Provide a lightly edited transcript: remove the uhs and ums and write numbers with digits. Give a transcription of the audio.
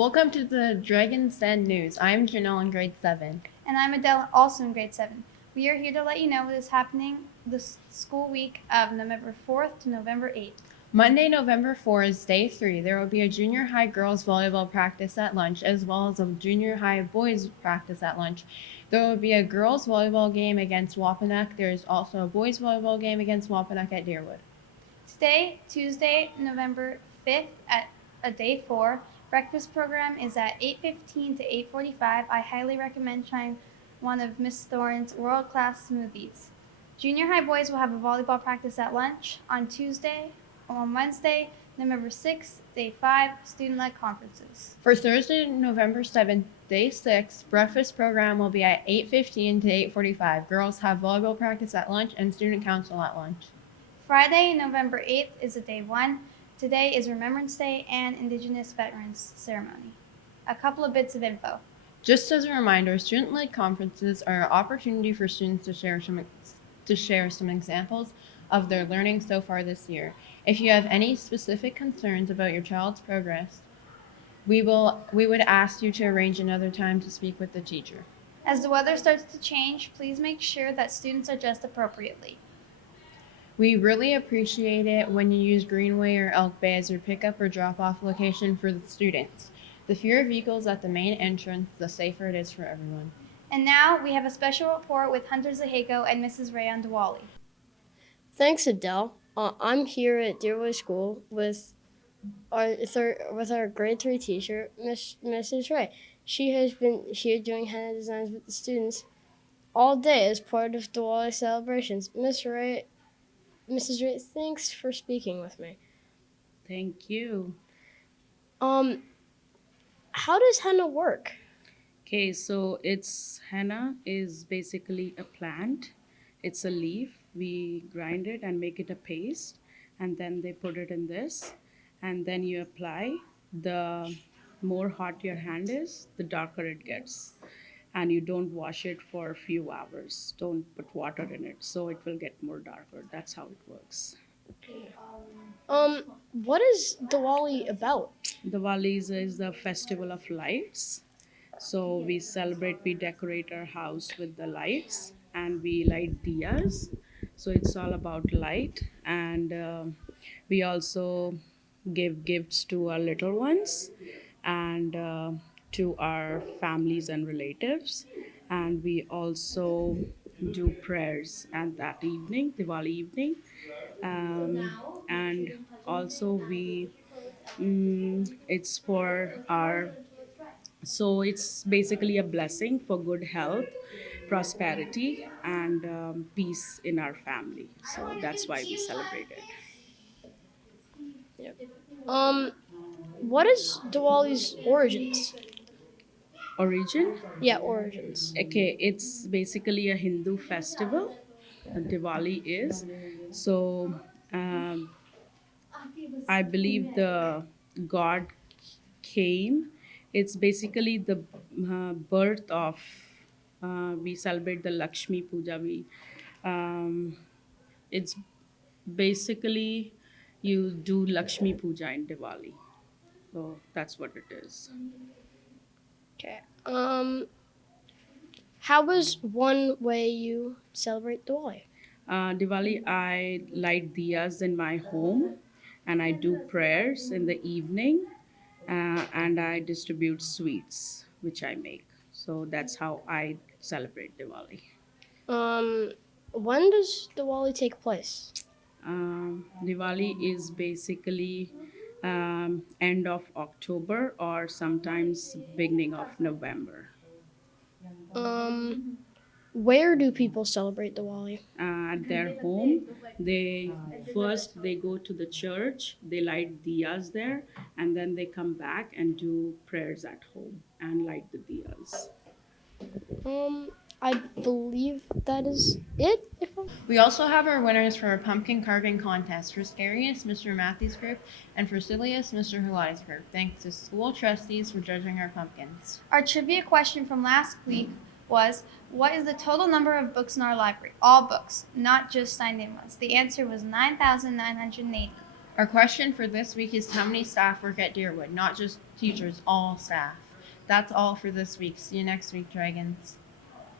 Welcome to the Dragon's Den News. I'm Janelle in grade 7. And I'm Adele, also in grade 7. We are here to let you know what is happening this school week of November 4th to November 8th. Monday, November 4th is day 3. There will be a junior high girls volleyball practice at lunch as well as a junior high boys practice at lunch. There will be a girls volleyball game against Wapanuck. There is also a boys volleyball game against Wapanuck at Deerwood. Today, Tuesday, November 5th at day 4, breakfast program is at 8:15 to 8:45. I highly recommend trying one of Miss Thorne's world-class smoothies. Junior high boys will have a volleyball practice at lunch on Tuesday. On Wednesday, November 6th, day 5, student-led conferences. For Thursday, November 7th, day 6, breakfast program will be at 8:15 to 8:45. Girls have volleyball practice at lunch and student council at lunch. Friday, November 8th is a day 1. Today is Remembrance Day and Indigenous Veterans Ceremony. A couple of bits of info. Just as a reminder, student-led conferences are an opportunity for students to share some examples of their learning so far this year. If you have any specific concerns about your child's progress, we would ask you to arrange another time to speak with the teacher. As the weather starts to change, please make sure that students are dressed appropriately. We really appreciate it when you use Greenway or Elk Bay as your pickup or drop-off location for the students. The fewer vehicles at the main entrance, the safer it is for everyone. And now we have a special report with Hunter Zahego and Mrs. Ray on Diwali. Thanks, Adele. I'm here at Deerwood School with our grade 3 teacher, Mrs. Ray. She has been here doing henna designs with the students all day as part of Diwali celebrations. Mrs. Ray, thanks for speaking with me. Thank you. Um, how does henna work? Okay, so it's henna is basically a plant. It's a leaf. We grind it and make it a paste, and then they put it in this, and then you apply. The more hot your hand is, the darker it gets. And you don't wash it for a few hours. Don't put water in it, so it will get more darker. That's how it works. What is Diwali about? Diwali is the festival of lights. So we celebrate, we decorate our house with the lights and we light diyas. So it's all about light. And we also give gifts to our little ones and to our families and relatives. And we also do prayers and that evening, Diwali evening. And also it's for our so it's basically a blessing for good health, prosperity, and peace in our family. So that's why we celebrate it. Um, what is Diwali's origins? Origin? Yeah, origins. Okay, it's basically a Hindu festival. Diwali is. So um, I believe the god came. It's basically the birth of. We celebrate the Lakshmi Puja. Um, it's basically you do Lakshmi Puja in Diwali. So that's what it is. Okay. How is one way you celebrate Diwali? Diwali, I light diyas in my home, and I do prayers in the evening, and I distribute sweets which I make. So that's how I celebrate Diwali. Um, when does Diwali take place? Diwali is basically end of October or sometimes beginning of November. Um, where do people celebrate Diwali? At their home, they go to the church, they light diyas there, and then they come back and do prayers at home and light the diyas. Um, I believe that is it. We also have our winners for our pumpkin carving contest. For Scariest, Mr. Matthews Group, and for Silliest, Mr. Hulati's Group. Thanks to school trustees for judging our pumpkins. Our trivia question from last week was, what is the total number of books in our library? All books, not just signed in ones. The answer was 9,980. Our question for this week is how many staff work at Deerwood? Not just teachers, all staff. That's all for this week. See you next week, Dragons.